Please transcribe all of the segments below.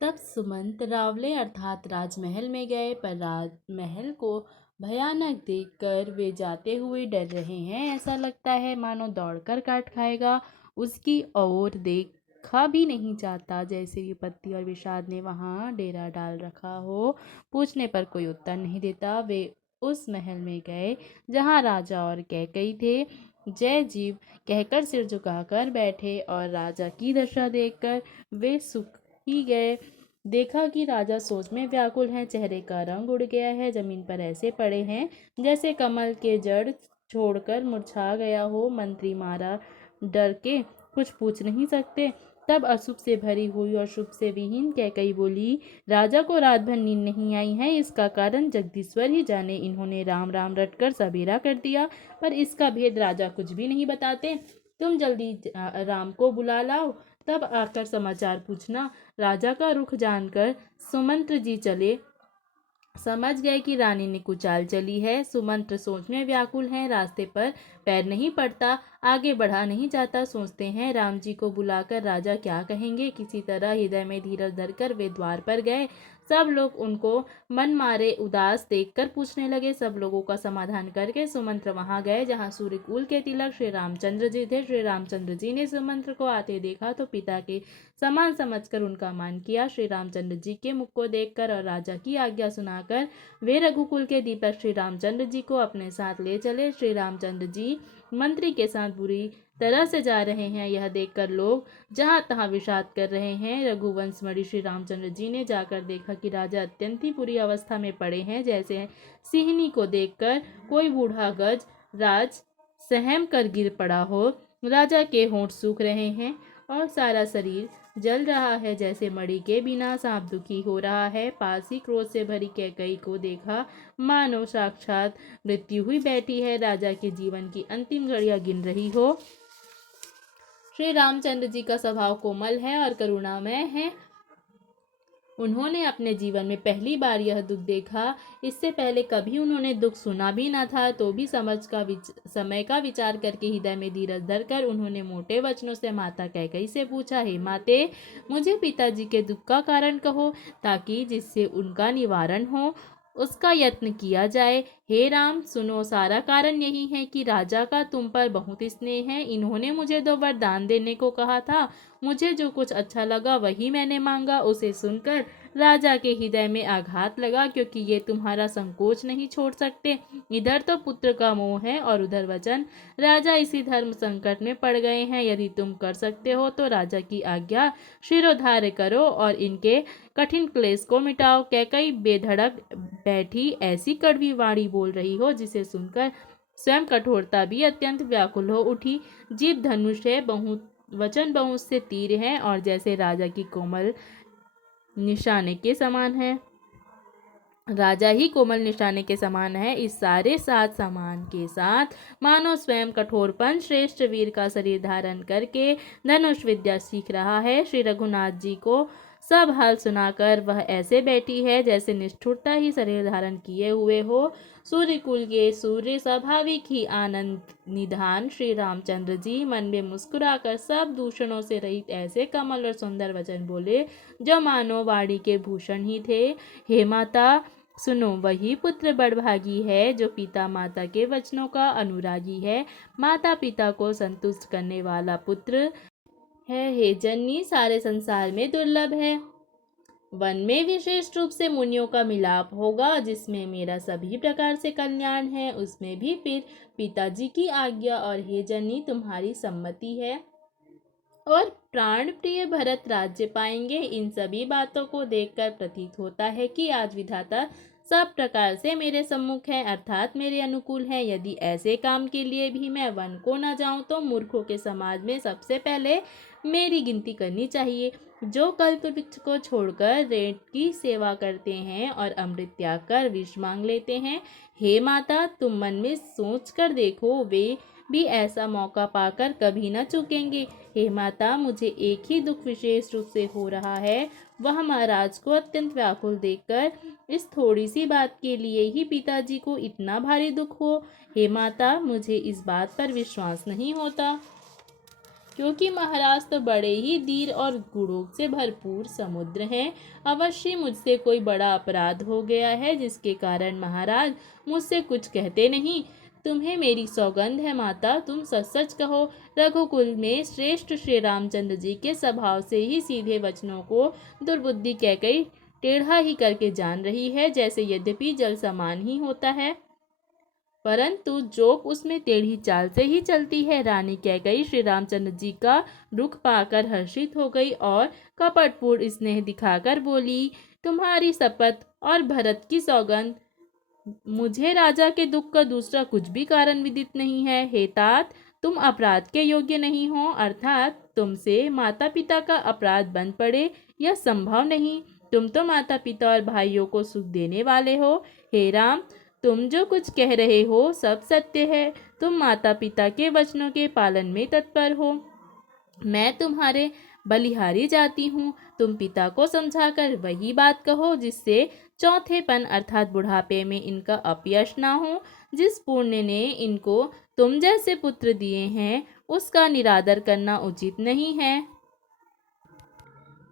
तब सुमंत रावले अर्थात राजमहल में गए, पर राजमहल को भयानक देखकर वे जाते हुए डर रहे हैं। ऐसा लगता है मानो दौड़कर काट खाएगा। उसकी ओर देखा भी नहीं जाता, जैसे विपत्ति और विषाद ने वहां डेरा डाल रखा हो। पूछने पर कोई उत्तर नहीं देता। वे उस महल में गए जहां राजा और कैकई थे। जय जीव कहकर सिर झुकाकर बैठे, और राजा की दशा देखकर वे सुख ही गए। देखा कि राजा सोच में व्याकुल हैं, चेहरे का रंग उड़ गया है, जमीन पर ऐसे पड़े हैं जैसे कमल के जड़ छोड़कर मुरझा गया हो। मंत्री मारा डर के कुछ पूछ नहीं सकते। तब अशुभ से भरी हुई और शुभ से विहीन कैकई बोली, राजा को रात भर नींद नहीं आई है, इसका कारण जगदीश्वर ही जाने। इन्होंने राम राम रटकर सबेरा कर दिया, पर इसका भेद राजा कुछ भी नहीं बताते। तुम जल्दी राम को बुला लाओ, तब आकर समाचार पूछना। राजा का रुख जानकर सुमंत्र जी चले, समझ गए कि रानी ने कुचाल चली है। सुमंत्र सोच में व्याकुल हैं, रास्ते पर पैर नहीं पड़ता, आगे बढ़ा नहीं जाता। सोचते हैं राम जी को बुलाकर राजा क्या कहेंगे। किसी तरह हृदय में धीरज धरकर वे द्वार पर गए। सब लोग उनको मन मारे उदास देखकर पूछने लगे। सब लोगों का समाधान करके सुमंत्र वहां गए जहां सूर्यकुल के तिलक श्री रामचंद्र जी थे। श्री रामचंद्र जी ने सुमंत्र को आते देखा तो पिता के समान समझकर उनका मान किया। श्री रामचंद्र जी के मुख को देखकर और राजा की आज्ञा सुनाकर वे रघुकुल के दीपक श्री रामचंद्र जी को अपने साथ ले चले। श्री रामचंद्र जी मंत्री के साथ बुरी तरह से जा रहे हैं, यह देखकर लोग जहां तहां विषाद कर रहे हैं। रघुवंश मणि श्री रामचंद्र जी ने जाकर देखा कि राजा अत्यंत ही बुरी अवस्था में पड़े हैं, जैसे सिंहनी को देखकर कोई बूढ़ा गज राज सहम कर गिर पड़ा हो। राजा के होंठ सूख रहे हैं और सारा शरीर जल रहा है, जैसे मणि के बिना सांप दुखी हो रहा है। पास ही क्रोध से भरी कैकई को देखा, मानो साक्षात मृत्यु हुई बैठी है, राजा के जीवन की अंतिम घड़ियां गिन रही हो। श्री रामचंद्र जी का स्वभाव कोमल है और करुणामय है। उन्होंने अपने जीवन में पहली बार यह दुख देखा। इससे पहले कभी उन्होंने दुख सुना भी न था। तो भी समय का विचार करके हृदय में धीरज धरकर उन्होंने मोटे वचनों से माता कैकई से पूछा, हे माते, मुझे पिताजी के दुख का कारण कहो, ताकि जिससे उनका निवारण हो उसका यत्न किया जाए। हे राम, सुनो, सारा कारण यही है कि राजा का तुम पर बहुत स्नेह है। इन्होंने मुझे 2 वरदान देने को कहा था। मुझे जो कुछ अच्छा लगा वही मैंने मांगा। उसे सुनकर राजा के हृदय में आघात लगा, क्योंकि ये तुम्हारा संकोच नहीं छोड़ सकते। इधर तो पुत्र का मोह है और उधर वचन। राजा इसी धर्म संकट में पड़ गए हैं। यदि तुम कर सकते हो तो राजा की आज्ञा शिरोधार्य करो और इनके कठिन क्लेश को मिटाओ। कैकई बेधड़क बैठी ऐसी कड़वी वाणी बोल रही हो जिसे सुनकर स्वयं कठोरता भी अत्यंत व्याकुल हो उठी। जीव धनुष है, वचन बहुत से तीर हैं, और जैसे राजा की कोमल निशाने के समान है। राजा ही कोमल निशाने के समान है। इस सारे 7 सामान के साथ मानो स्वयं कठोरपन श्रेष्ठ वीर का शरीर धारण करके धनुष विद्या सीख रहा है। श्री रघुनाथ जी को सब हाल सुनाकर वह ऐसे बैठी है जैसे निष्ठुरता ही शरीर धारण किए हुए हो। सूर्यकुल के सूर्य स्वाभाविक ही आनंद निधान श्री रामचंद्र जी मन में मुस्कुराकर सब दूषणों से रहित ऐसे कमल और सुंदर वचन बोले जो मानो वाणी के भूषण ही थे। हे माता, सुनो, वही पुत्र बड़भागी है जो पिता माता के वचनों का अनुरागी है। माता पिता को संतुष्ट करने वाला पुत्र है। हे जननी, सारे संसार में दुर्लभ है। वन में विशेष रूप से मुनियों का मिलाप होगा, जिसमें मेरा सभी प्रकार से कल्याण है। उसमें भी फिर पिताजी की आज्ञा और हे जननी तुम्हारी सम्मति है, और प्राण प्रिय भरत राज्य पाएंगे। इन सभी बातों को देखकर प्रतीत होता है कि आज विधाता सब प्रकार से मेरे सम्मुख है, अर्थात मेरे अनुकूल है। यदि ऐसे काम के लिए भी मैं वन को न जाऊं तो मूर्खों के समाज में सबसे पहले मेरी गिनती करनी चाहिए, जो कल्प वृक्ष को छोड़कर रेत की सेवा करते हैं और अमृत त्याग कर विष मांग लेते हैं। हे माता, तुम मन में सोच कर देखो, वे भी ऐसा मौका पाकर कभी न चूकेंगे। हे माता, मुझे एक ही दुख विशेष रूप से हो रहा है। वह महाराज को अत्यंत व्याकुल देखकर इस थोड़ी सी बात के लिए ही पिताजी को इतना भारी दुख हो। हे माता, मुझे इस बात पर विश्वास नहीं होता। क्योंकि महाराज तो बड़े ही धीर और गुणों से भरपूर समुद्र हैं। अवश्य मुझसे कोई बड़ा अपराध हो गया है जिसके कारण महाराज मुझसे कुछ कहते नहीं। तुम्हें मेरी सौगंध है माता, तुम सच सच कहो। रघुकुल में श्रेष्ठ श्री रामचंद्र जी के स्वभाव से ही सीधे वचनों को दुर्बुद्धि कैकई टेढ़ा ही करके जान रही है, जैसे यद्यपि जल समान ही होता है परंतु जोक उसमें टेढ़ी चाल से ही चलती है। रानी कैकई श्री रामचंद्र जी का रुख पाकर हर्षित हो गई और कपटपूर्ण स्नेह दिखाकर बोली, तुम्हारी शपथ और भरत की सौगंध, मुझे राजा के दुख का दूसरा कुछ भी कारण विदित नहीं है। हे तात, तुम अपराध के योग्य नहीं हो, अर्थात तुमसे माता पिता का अपराध बन पड़े यह संभव नहीं। तुम तो माता पिता और भाइयों को सुख देने वाले हो। हे राम, तुम जो कुछ कह रहे हो सब सत्य है। तुम माता पिता के वचनों के पालन में तत्पर हो। मैं तुम्हारे बलिहारी जाती हूँ। तुम पिता को समझाकर वही बात कहो जिससे चौथेपन अर्थात बुढ़ापे में इनका अपयश ना हो। जिस पुण्य ने इनको तुम जैसे पुत्र दिए हैं उसका निरादर करना उचित नहीं है।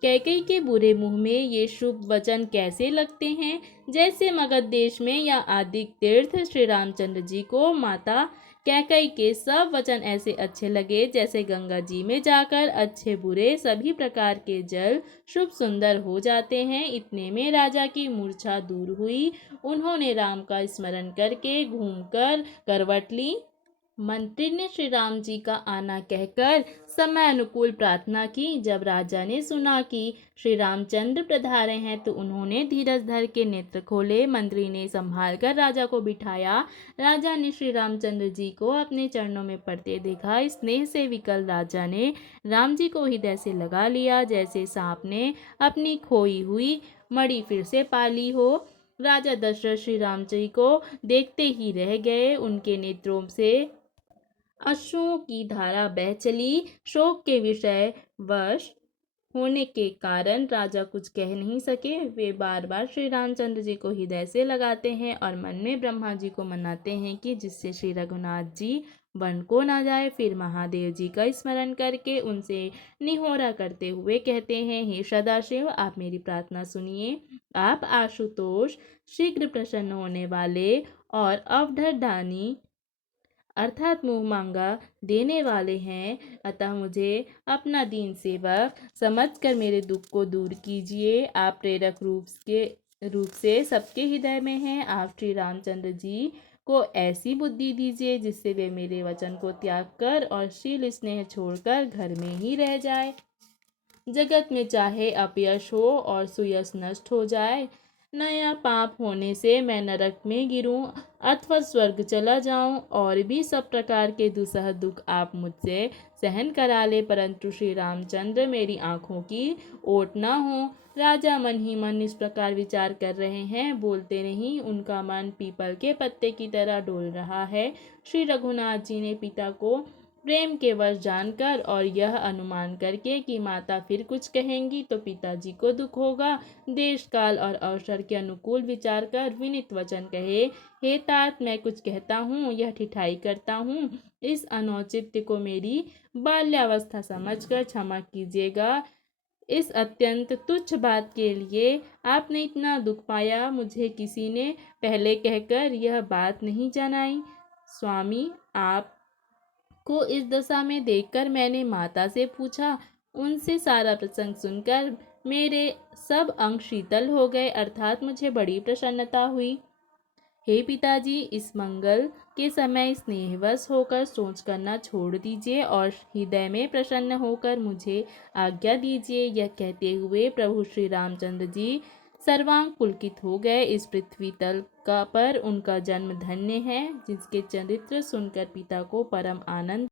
कैकई के बुरे मुंह में ये शुभ वचन कैसे लगते हैं, जैसे मगध देश में या आदि तीर्थ श्री रामचंद्र जी को माता कैकई के सब वचन ऐसे अच्छे लगे जैसे गंगा जी में जाकर अच्छे बुरे सभी प्रकार के जल शुभ सुंदर हो जाते हैं। इतने में राजा की मूर्छा दूर हुई। उन्होंने राम का स्मरण करके घूमकर करवट ली। मंत्री ने श्री राम जी का आना कहकर समय अनुकूल प्रार्थना की। जब राजा ने सुना कि श्री रामचंद्र पधारे हैं तो उन्होंने धीरज धर के नेत्र खोले। मंत्री ने संभाल कर राजा को बिठाया। राजा ने श्री रामचंद्र जी को अपने चरणों में पड़ते देखा। स्नेह से विकल राजा ने राम जी को हृदय से लगा लिया, जैसे सांप ने अपनी खोई हुई मणि फिर से पा ली हो। राजा दशरथ श्री राम जी को देखते ही रह गए। उनके नेत्रों से अश्रुओं की धारा बह चली। शोक के विषय वश होने के कारण राजा कुछ कह नहीं सके। वे बार बार श्री रामचंद्र जी को हृदय से लगाते हैं और मन में ब्रह्मा जी को मनाते हैं कि जिससे श्री रघुनाथ जी वन को ना जाए। फिर महादेव जी का स्मरण करके उनसे निहोरा करते हुए कहते हैं, हे सदाशिव, आप मेरी प्रार्थना सुनिए। आप आशुतोष शीघ्र प्रसन्न होने वाले और अवधरदानी अर्थात मुँह मांगा देने वाले हैं, अतः मुझे अपना दीन सेवक समझकर मेरे दुख को दूर कीजिए। आप प्रेरक रूप से सबके हृदय में हैं। आप श्री रामचंद्र जी को ऐसी बुद्धि दीजिए जिससे वे मेरे वचन को त्याग कर और शील स्नेह छोड़कर घर में ही रह जाए। जगत में चाहे अपयश हो और सुयश नष्ट हो जाए, नया पाप होने से मैं नरक में गिरूं अथवा स्वर्ग चला जाऊं, और भी सब प्रकार के दुसह दुख आप मुझसे सहन करा ले, परंतु श्री रामचंद्र मेरी आंखों की ओट न हो। राजा मन ही मन इस प्रकार विचार कर रहे हैं, बोलते नहीं। उनका मन पीपल के पत्ते की तरह डोल रहा है। श्री रघुनाथ जी ने पिता को प्रेम के वश जानकर और यह अनुमान करके कि माता फिर कुछ कहेंगी तो पिताजी को दुख होगा, देश काल और अवसर के अनुकूल विचार कर विनीत वचन कहे, हे तात, मैं कुछ कहता हूँ यह ठिठाई करता हूँ। इस अनौचित्य को मेरी बाल्यावस्था समझकर क्षमा कीजिएगा। इस अत्यंत तुच्छ बात के लिए आपने इतना दुख पाया, मुझे किसी ने पहले कहकर यह बात नहीं जनाई। स्वामी, आप को इस दशा में देखकर मैंने माता से पूछा। उनसे सारा प्रसंग सुनकर मेरे सब अंग शीतल हो गए, अर्थात मुझे बड़ी प्रसन्नता हुई। हे पिताजी, इस मंगल के समय स्नेहवश होकर सोच करना छोड़ दीजिए और हृदय में प्रसन्न होकर मुझे आज्ञा दीजिए। यह कहते हुए प्रभु श्री रामचंद्र जी सर्वांग पुलकित हो गए। इस पृथ्वी तल का पर उनका जन्म धन्य है, जिसके चरित्र सुनकर पिता को परम आनंद